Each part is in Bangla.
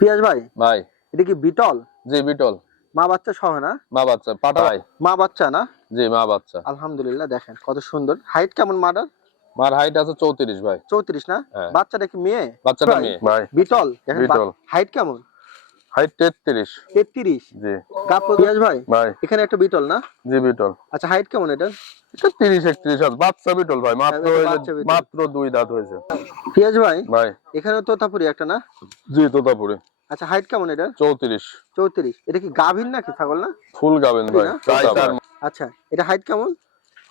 পিয়াজ ভাই? ভাই। এটা কি বিটল? জি বিটল। মা বাচ্চা সহ না? মা বাচ্চা পাটা ভাই। মা বাচ্চা না? জি মা বাচ্চা। আলহামদুলিল্লাহ দেখেন কত সুন্দর। হাইট কেমন মাদার মার হাইট আছে চৌত্রিশ ভাই। চৌত্রিশ না? হ্যাঁ। বাচ্চাটা কি মেয়ে? বাচ্চাটা মেয়ে। ভাই। বিটল দেখেন বিটল। হাইট কেমন? হাইট তেত্রিশ। তেত্রিশ? জি। গাপ পিয়াজ ভাই? ভাই। এখানে একটা বিটল না? জি বিটল। আচ্ছা হাইট কেমন এটা এটা তিরিশ একত্রিশ আছে বাচ্চা বিটল ভাই মাত্র হ্যাঁ, হয়েছে বাচ্চা বিটল। মাত্র দুই দাঁত হয়েছে। পিয়াজ ভাই ভাই। এখানে তোতাপুরি একটা না? জি তোতাপুরি। আচ্ছা হাইট কেমন এটা কি গাভীর নাকি ছাগল না? ফুল গাবেন ভাই না? তাই তার। আচ্ছা এটা হাইট কেমন?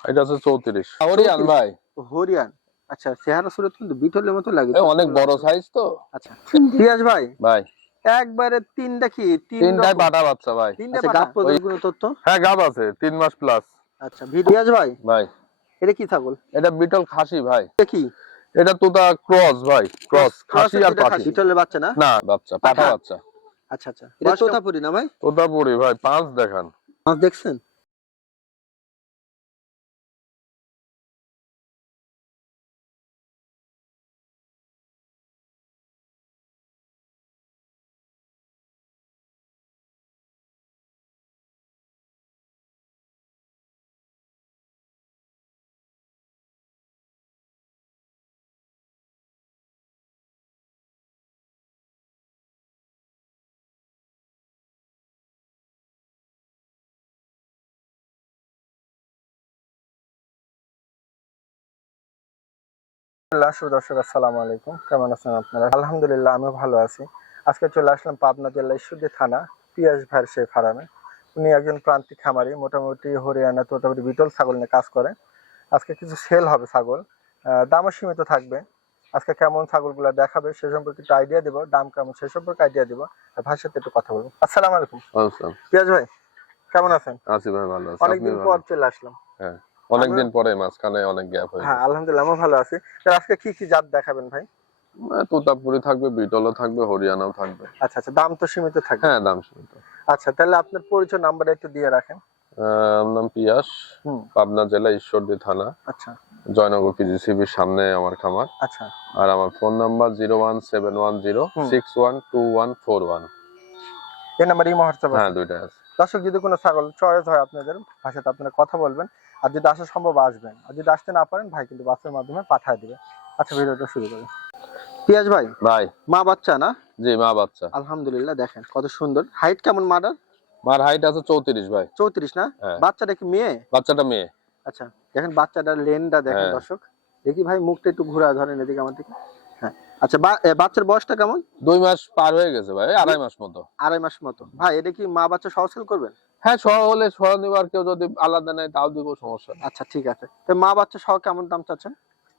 হাইট আছে চৌত্রিশ। হরিয়ান ভাই। হরিয়ান। আচ্ছা চেহারা সুরত কিন্তু বিটলের মতো লাগে। অনেক বড় সাইজ তো। আচ্ছা। পিয়াজ ভাই ভাই। একবারে তিনটা কি? তিন তিনটায়। পাঠা বাচ্চা ভাই। তিনটা আচ্ছা, ওই- প্রজাতির তথ্য? হ্যাঁ গাব আছে তিন মাস প্লাস আচ্ছা পিয়াজ ভাই? ভাই। এটা কি ছাগল? এটা বিটল খাসি ভাই। এটা কি? এটা তোতা ক্রস ভাই ক্রস খাসি আর পাখি। বিটলের বাচ্চা না? না বাচ্চা পাঠা পাঠা। বাচ্চা। আচ্ছা আচ্ছা। এটা তোতাপুরি না ভাই? তোতাপুরি ভাই পাঁচ দেখান। পাঁচ দেখছেন? দর্শক আসসালামু আলাইকুম। কেমন আছেন আপনারা? আলহামদুলিল্লাহ আমি ভালো আছি। আজকে চলে আসলাম পাবনা জেলা ঈশ্বরদী থানা পিয়াস ভাইয়ের সেই ফার্মে। উনি একজন প্রান্তিক খামারি মোটামুটি হরিয়ানা তোতাপুরি বিটল ছাগল নিয়ে কাজ করে। আজকে কিছু সেল হবে ছাগল। দামও সীমিত থাকবে। আজকে কেমন ছাগলগুলো দেখাবে সে সম্পর্কে একটু আইডিয়া দিব। দাম কেমন সে সম্পর্কে আইডিয়া দিব। ভাইয়ের সাথে একটু কথা বলব। আসসালামু আলাইকুম। পিয়াজ ভাই কেমন আছেন? আছি ভাই ভালো আছি। অনেকদিন পর চলে আসলাম। হ্যাঁ। অনেকদিন পরে মাঝখানে অনেক গ্যাপ হয়ে হ্যাঁ আলহামদুলিল্লাহ আমি ভালো আছি। তাহলে আজকে কি কি জাত দেখাবেন ভাই। তোতাপুরি থাকবে বিটলও থাকবে হরিয়ানাও থাকবে। আচ্ছা আচ্ছা দাম তো সীমিত থাকবে। হ্যাঁ দাম সীমিত। আচ্ছা তাহলে আপনার পরিচয় নাম্বারটা একটু দিয়ে রাখেন। আমার নাম পিয়াস। পাবনা জেলা ঈশ্বরদী থানা। আচ্ছা। জয়নগর পিজিসিবির সামনে আমার খামার। আচ্ছা। আর আমার phone number zero one seven one zero six one two one four one. এই নাম্বার এই হ্যাঁ দুইটা আছে। দর্শক যদি কোনো ছাগল চয়েস হয় আপনাদের ভাষাতে আপনারা কথা বলবেন। আর যদি আসা সম্ভব আসবেন আর যদি আসতে না পারেন ভাই কিন্তু বাসের মাধ্যমে পাঠিয়ে দিবে। আচ্ছা ভিডিওটা শুরু করি। পিয়াজ ভাই ভাই। মা বাচ্চা না? জি মা বাচ্চা। আলহামদুলিল্লাহ দেখেন কত সুন্দর। হাইট কেমন মাদার মার হাইট আছে চৌত্রিশ ভাই। চৌত্রিশ না? হ্যাঁ। বাচ্চাটা কি মেয়ে? বাচ্চাটা মেয়ে। আচ্ছা দেখেন বাচ্চাটার লেনটা দেখেন হ্যাঁ। দর্শক। দেখি ভাই মুখটা একটু ঘুরা ধরেন এদিকে আমার দিকে। হ্যাঁ আচ্ছা বাচ্চার বয়সটা কেমন? দুই মাস পার হয়ে গেছে ভাই আড়াই মাস মতো। আড়াই মাস মতো। ভাই এটা কি মা বাচ্চা সহ সেল করবেন? হ্যাঁ সহ হলে সহ নিবার কেউ যদি আলাদা নেয় তাও দিব সমস্যা আচ্ছা ঠিক আছে। তো মা বাচ্চা সহ কেমন দাম চাচ্ছেন?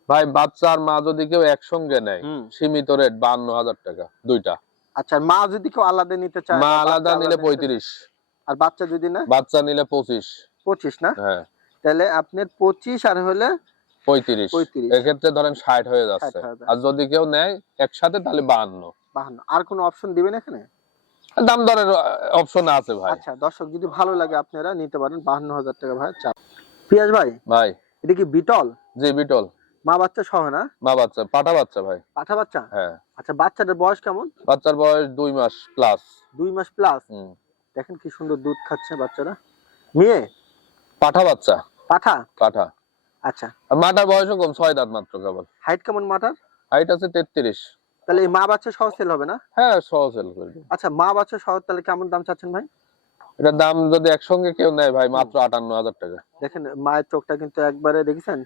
ভাই বাচ্চা আর মা যদি কেউ একসঙ্গে নেয় সীমিত রেট বান্ন হাজার টাকা দুইটা। আচ্ছা মা যদি কেউ আলাদা নিতে চায় মা আলাদা নিলে পঁয়ত্রিশ। আর বাচ্চা যদি না বাচ্চা নিলে পঁচিশ। পঁচিশ না? হ্যাঁ। তাহলে আপনার পঁচিশ আর হলে পঁয়ত্রিশ। এক্ষেত্রে ধরেন ষাট যাচ্ছে। 60 হয়ে যাচ্ছে। আর যদি কেউ নেয় একসাথে তাহলে বাহান্ন। বাহান্ন। আর কোনো অপশন দিবেন এখানে? দাম দরের অপশন আছে ভাই। আচ্ছা দর্শক যদি ভালো লাগে আপনারা নিতে পারেন বাহান্ন হাজার টাকা ভাই। চাপ পিয়াজ ভাই ভাই। এটা কি বিটল? জি বিটল। মা বাচ্চা সহ না? মা বাচ্চা পাঠা বাচ্চা ভাই। পাঠা বাচ্চা? হ্যাঁ। আচ্ছা বাচ্চাটার বয়স কেমন? বাচ্চার বয়স দুই মাস প্লাস দুই মাস প্লাস দেখেন কি সুন্দর দুধ খাচ্ছে বাচ্চারা। মেয়ে? পাঠা বাচ্চা। পাঠা? পাঠা। আচ্ছা। মাটার বয়সও কম ছয় দাঁত মাত্র কেবল। হাইট কেমন মাটার হাইট আছে তেত্রিশ। তাহলে এই মা বাচ্চা সহ সেল হবে না? হ্যাঁ সেল করে দিই। আচ্ছা মা বাচ্চা সহ তাহলে কেমন দাম চাচ্ছেন ভাই? এটার দাম যদি একসঙ্গে কেউ নেয় ভাই মাত্র আটান্ন হাজার টাকা। দেখেন মায়ের চোখটা কিন্তু একবারে দেখেছেন?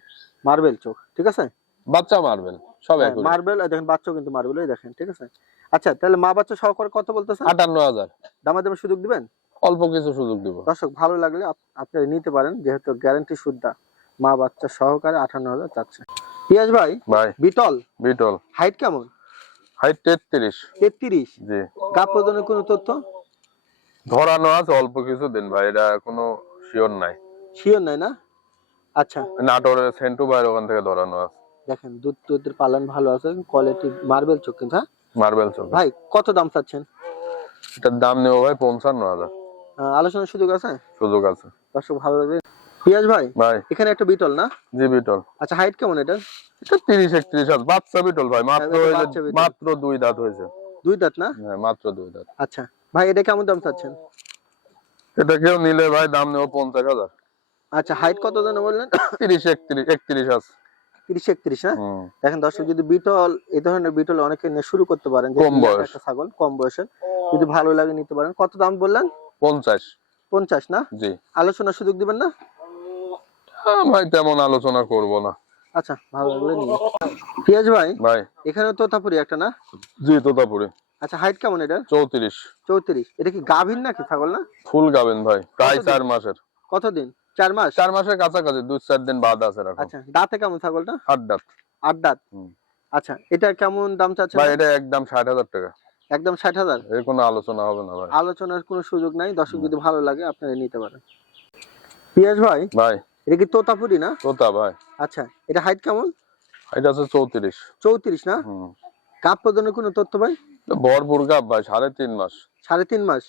মার্বেল চোখ ঠিক আছে? বাচ্চা মারবেন সব একই। মার্বেল দেখেন বাচ্চাও কিন্তু মার্বেল দেখেন ঠিক আছে? আচ্ছা তাহলে মা বাচ্চা সহ করে কত বলতেছেন? আটান্ন হাজার। দামা দামে সুযোগ দিবেন? অল্প কিছু সুযোগ দিব। দর্শক ভালো লাগলে আপ- আপনারা নিতে পারেন যেহেতু গ্যারান্টি সুদ্ধা মা বাচ্চা সহকারে আঠান্ন হাজার চাচ্ছে পিয়াজ ভাই ভাই। বিটল? বিটল। হাইট কেমন? হাইট তেত্রিশ। তেত্রিশ? জি। গাপ প্রদানের কোনো তথ্য? ধরানো আছে অল্প কিছু দিন ভাই এটা কোনো শিওর নাই। শিওর নাই না? আচ্ছা। নাটোরের সেন্টু ভাইয়ের ওখান থেকে ধরানো আছে। দেখেন দুধ দুধের পালন ভালো আছে কোয়ালিটি মার্বেল চোখ কিন্তু হ্যাঁ? মার্বেল চোখ। ভাই কত দাম চাচ্ছেন? এটার দাম নেব ভাই পঞ্চান্ন হাজার। আলোচনার সুযোগ আছে? সুযোগ আছে। দর্শক ভালো লাগবে পিয়াজ ভাই? ভাই। এখানে একটা বিটল না? জি বিটল। আচ্ছা হাইট কেমন এটা? এটা তিরিশ একত্রিশ আছে বাচ্চা বিটল ভাই মাত্র হ্যাঁ। মাত্র দুই দাঁত হয়েছে। দুই দাঁত না? হ্যাঁ মাত্র দুই দাঁত। আচ্ছা ভাই এটা কেমন দাম চাচ্ছেন? এটা কেউ নিলে ভাই দাম নেব পঞ্চাশ হাজার। আচ্ছা হাইট কত জন বললেন? তিরিশ একত্রিশ একত্রিশ আছে। তিরিশ একত্রিশ না হুম। দেখেন দর্শক যদি বিটল এই ধরনের বিটল অনেকে শুরু করতে পারেন কম বয়স। ছাগল কম বয়সের যদি ভালো লাগে নিতে পারেন। কত দাম বললেন? পঞ্চাশ। পঞ্চাশ না? জি। আলোচনার সুযোগ দিবেন না? হ্যাঁ, ভাই তেমন আলোচনা করব না। আচ্ছা ভালো লাগলে নিয়ে। পিয়াজ ভাই ভাই। এখানে তোতাপুরি একটা না? জি তোতাপুরে। আচ্ছা হাইট কেমন এটা চৌত্রিশ। চৌত্রিশ। এটা কি গাভীর নাকি ছাগল না? ফুল গাবেন ভাই প্রায়? চার মাসের। কতদিন? চার মাস? চার মাসের কাছাকাছি দুই চার দিন বাদ আছে আচ্ছা দাঁতে কেমন ছাগলটা? আট দাঁত। আট দাঁত? আচ্ছা এটা কেমন দাম চাচ্ছে ভাই এটা একদম ষাট হাজার টাকা। একদম ষাট হাজার? এর কোনো আলোচনা হবে না ভাই। আলোচনার কোনো সুযোগ নাই। দর্শক যদি ভালো লাগে আপনারা নিতে পারেন। পিয়াজ ভাই ভাই। এটা কি তোতাপুরি না? তোতা ভাই। আচ্ছা এটা হাইট কেমন? এটা আছে চৌত্রিশ। চৌত্রিশ না? কাপ প্রদানের কোনো তথ্য ভাই? ভরপুর গাব ভাই সাড়ে তিন মাস। সাড়ে তিন মাস।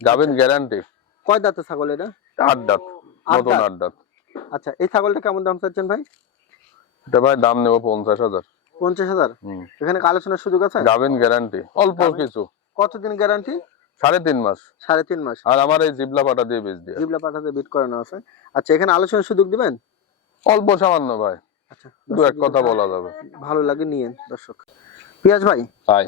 গাবেন গ্যারান্টি কয় দাঁতের ছাগল এটা? আট দাঁত নতুন আট দাঁত। আচ্ছা এই ছাগলটা কেমন দাম চাচ্ছেন ভাই? এটা ভাই দাম নেব পঞ্চাশ হাজার। পঞ্চাশ হাজার? এখানে আলোচনার সুযোগ আছে? গাবেন গ্যারান্টি অল্প? কিছু। কতদিন গ্যারান্টি সাড়ে তিন মাস। সাড়ে তিন মাস। আর আমার এই জিবলা পাটা দিয়ে বেচ দিয়ে। জিবলা পাঠাতে বিট করানো আছে। আচ্ছা এখানে আলোচনার সুযোগ দিবেন? অল্প সামান্য ভাই। আচ্ছা দু এক কথা বলা যাবে। ভালো লাগে নিয়েন দর্শক। পিয়াজ ভাই ভাই।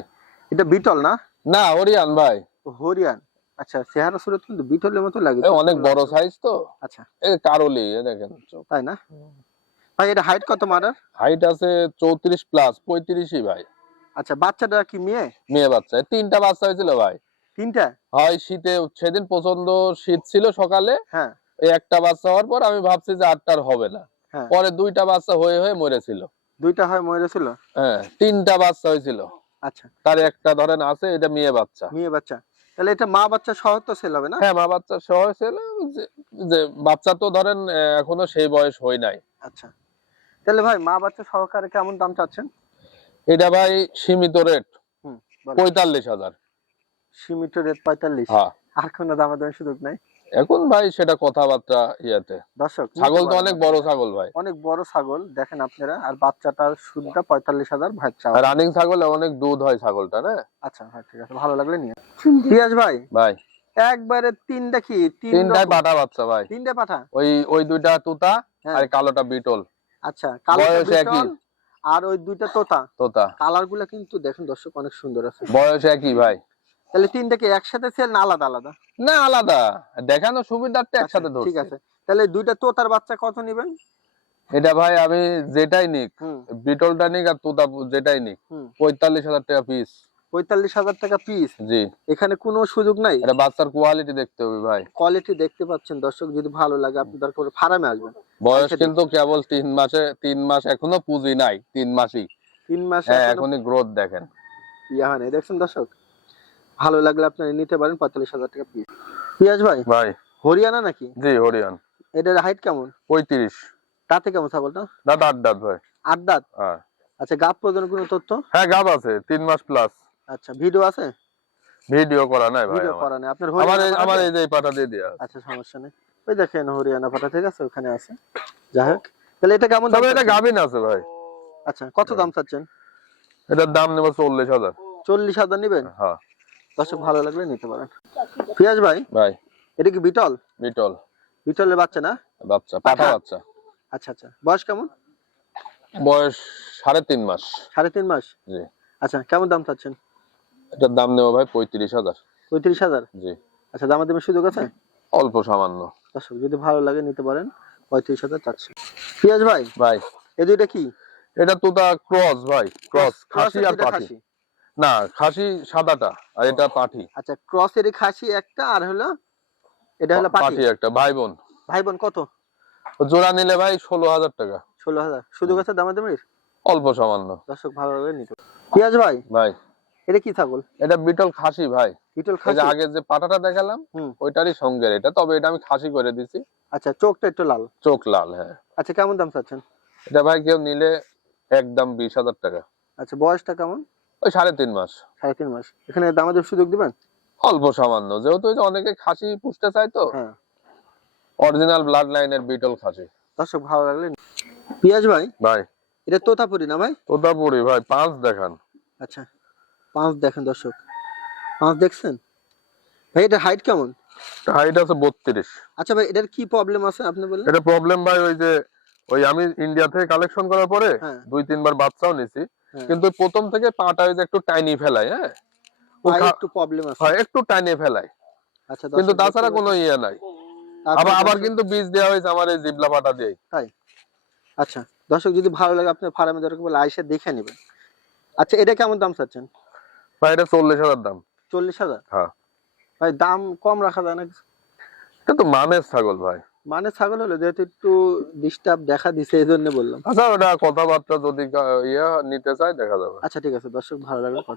এটা বিটল না? না হরিয়ান ভাই। হরিয়ান। আচ্ছা চেহারা সুরত কিন্তু বিটলের মতো লাগে। অনেক বড় সাইজ তো। আচ্ছা। এ কারলি দেখেন। তাই না? ভাই এটা হাইট কত মারার? হাইট আছে চৌত্রিশ প্লাস পঁয়ত্রিশই ভাই। আচ্ছা বাচ্চাটা কি মেয়ে? মেয়ে বাচ্চা। তিনটা বাচ্চা হয়েছিল ভাই। তিনটা? হয় শীতে সেদিন প্রচণ্ড শীত ছিল সকালে। হ্যাঁ। একটা বাচ্চা হওয়ার পর আমি ভাবছি যে আটটার হবে না। হ্যাঁ। পরে দুইটা বাচ্চা হয়ে হয়ে মরেছিল। দুইটা হয় মরেছিল? হ্যাঁ তিনটা বাচ্চা হয়েছিল। আচ্ছা। তার একটা ধরেন আছে এটা মেয়ে বাচ্চা। মেয়ে বাচ্চা। তাহলে এটা মা বাচ্চা সহ তো সেল হবে না? হ্যাঁ মা বাচ্চা সহ ছিল যে- বাচ্চা তো ধরেন এখনও সেই বয়স হয় নাই। আচ্ছা। তাহলে ভাই মা বাচ্চা সহকারে কেমন দাম চাচ্ছেন? এটা ভাই সীমিত রেট। পঁয়তাল্লিশ হাজার। সীমিত রেট পঁয়তাল্লিশ। হ্যাঁ। আর কোনো দামাদামের সুযোগ নাই? এখন ভাই সেটা কথাবার্তা ইয়েতে। দর্শক ছাগল তো অনেক বড় ছাগল ভাই। অনেক বড় ছাগল দেখেন আপনারা আর বাচ্চাটার সুদটা পঁয়তাল্লিশ হাজার ভাই রানিং ছাগল অনেক দুধ হয় ছাগলটা না? আচ্ছা ভাই ঠিক আছে ভালো লাগলে নিয়ে পিয়াজ ভাই ভাই। একবারে তিনটা কি তিন তিনটাই রকম। পাঠা বাচ্চা ভাই। তিনটা পাঠা ওই ওই দুইটা তুতা হ্যাঁ। আর কালোটা বিটল। আচ্ছা কালো বয়স একই। আর ওই দুইটা তোতা। তোতা। কালারগুলা কিন্তু দেখেন দর্শক অনেক সুন্দর আছে। বয়স একই ভাই। তাহলে তিনটা কি একসাথে সেল না আলাদা আলাদা? না আলাদা। দেখানো সুবিধার্থে একসাথে আচ্ছা, ঠিক আছে। তাহলে দুইটা তোতার বাচ্চা কত নেবেন? এটা ভাই আমি যেটাই নিক বিটলটা নিক আর তোতা যেটাই নিক পঁয়তাল্লিশ হাজার টাকা পিস পঁয়তাল্লিশ হাজার টাকা পিস জি। এখানে কোনো সুযোগ নাই? এটা বাচ্চার কোয়ালিটি দেখতে হবে ভাই। কোয়ালিটি দেখতে পাচ্ছেন। দর্শক যদি ভালো লাগে আপনি দরকার হলে ফার্মে আসবেন। বয়স আচ্ছা, কিন্তু কেবল তিন মাসে তিন মাস এখনও পুঁজি নাই তিন মাসই। তিন মাস হ্যাঁ এখনই গ্রোথ দেখেন। ইয়া হয়। দেখছেন দর্শক? ভালো লাগলে আপনি নিতে পারেন পঁয়তাল্লিশ হাজার টাকা পিস পিয়াজ ভাই ভাই। হরিয়ানা নাকি? জি হরিয়ান। এটার হাইট কেমন? পঁয়ত্রিশ। তাতে কেমন ছাগলটা? দাঁত আট দাঁত ভাই। আট দাঁত? হ্যাঁ। আচ্ছা গাপ প্রদানের কোনো তথ্য? হ্যাঁ গাব আছে তিন মাস প্লাস আচ্ছা ভিডিও আছে? ভিডিও করা নাই ভাই ভিডিও করা নেই। আপনার আমার? আমার এই যে পাটা দিয়ে দেয়া আচ্ছা সমস্যা নেই। ওই দেখেন হরিয়ানা পাঠা ঠিক আছে? ওখানে আছে। যাই হোক। তাহলে এটা কেমন দাম তবে এটা? গাভিন আছে ভাই। আচ্ছা কত দাম চাচ্ছেন? এটার দাম নেব চল্লিশ হাজার। চল্লিশ হাজার নিবেন? হ্যাঁ। দর্শক ভালো লাগলে নিতে পারেন। পিয়াজ ভাই ভাই। এটা কি বিটল? বিটল। বিটলের বাচ্চা না? বাচ্চা পাঠা? বাচ্চা। আচ্ছা আচ্ছা। বয়স কেমন? বয়স সাড়ে তিন মাস। সাড়ে তিন মাস? জি। আচ্ছা কেমন দাম চাচ্ছেন? এটার দাম নেব ভাই পঁয়ত্রিশ হাজার। পঁয়ত্রিশ হাজার? জি। আচ্ছা দামের দামের সুযোগ আছে? অল্প সামান্য। দর্শক যদি ভালো লাগে নিতে পারেন পঁয়ত্রিশ হাজার চাচ্ছে। পিয়াজ ভাই ভাই। এই দুইটা কি? এটা তো তা ক্রস ভাই ক্রস খাসি আর খাসি। না খাসি সাদাটা আর এটা পাঠি। আচ্ছা ক্রসের খাসি একটা আর হলো এটা হলো পাঠি। একটা ভাই বোন ভাই বোন কত? জোড়া নিলে ভাই ষোলো হাজার টাকা। ষোলো হাজার। আছে দামের দামের অল্প সামান্য। দর্শক ভালো লাগে নিতে। পিয়াজ ভাই? ভাই। এটা কি ছাগল? এটা বিটল খাসি ভাই। বিটল খাসি? আগে যে পাটাটা দেখালাম। ওইটারই সঙ্গের এটা তবে এটা আমি খাসি করে দিছি। আচ্ছা চোখটা একটু লাল। চোখ লাল হ্যাঁ। আচ্ছা কেমন দাম চাচ্ছেন? এটা ভাই কেউ নিলে একদম বিশ হাজার টাকা। আচ্ছা বয়সটা কেমন? ওই সাড়ে তিন মাস। সাড়ে তিন মাস। এখানে দামের দাম সুযোগ দিবেন? অল্প সামান্য। যেহেতু অনেকে খাসি পুষতে চায় তো। অরিজিনাল ব্লাড লাইনের বিটল খাসি। দর্শক ভালো লাগলে নিন। পিয়াজ ভাই? ভাই। এটা তোতাপুরি না ভাই? তোতাপুরি ভাই পাঁচ দেখান। আচ্ছা পাঁচ দেখেন দর্শক। পাঁচ দেখছেন? ভাই এটা হাইট কেমন? হাইট আছে বত্রিশ। আচ্ছা ভাই এটার কি প্রবলেম আছে আপনি বললেন? এটা প্রবলেম ভাই ওই যে ওই আমি ইন্ডিয়া থেকে কালেকশন করার পরে হ্যাঁ। দুই তিনবার বাচ্চাও নিছি। কিন্তু প্রথম থেকে পাটা ওই যে একটু টাইনি ফেলায় হ্যাঁ? একটু প্রবলেম আছে। হয় একটু টাইনে ফেলায়। আচ্ছা কিন্তু তাছাড়া কোনো ইয়ে নাই। আবার আবার কিন্তু বীজ দেওয়া হয়েছে আমার এই জিবলা পাটা দিয়ে তাই? আচ্ছা দর্শক যদি ভালো লাগে আপনার ফার্মে দরকার বলে আইসে দেখে নেবেন। আচ্ছা এটা কেমন দাম চাচ্ছেন? ভাই এটা চল্লিশ হাজার দাম। চল্লিশ হাজার? হ্যাঁ। ভাই দাম কম রাখা যায় না এটা তো মানের ছাগল ভাই। মানে ছাগল হলো যেহেতু একটু ডিস্টার্ব দেখা দিছে এই জন্য বললাম। আচ্ছা ওটা কথাবার্তা যদি ইয়ে নিতে চায় দেখা যাবে। আচ্ছা ঠিক আছে দর্শক ভালো লাগল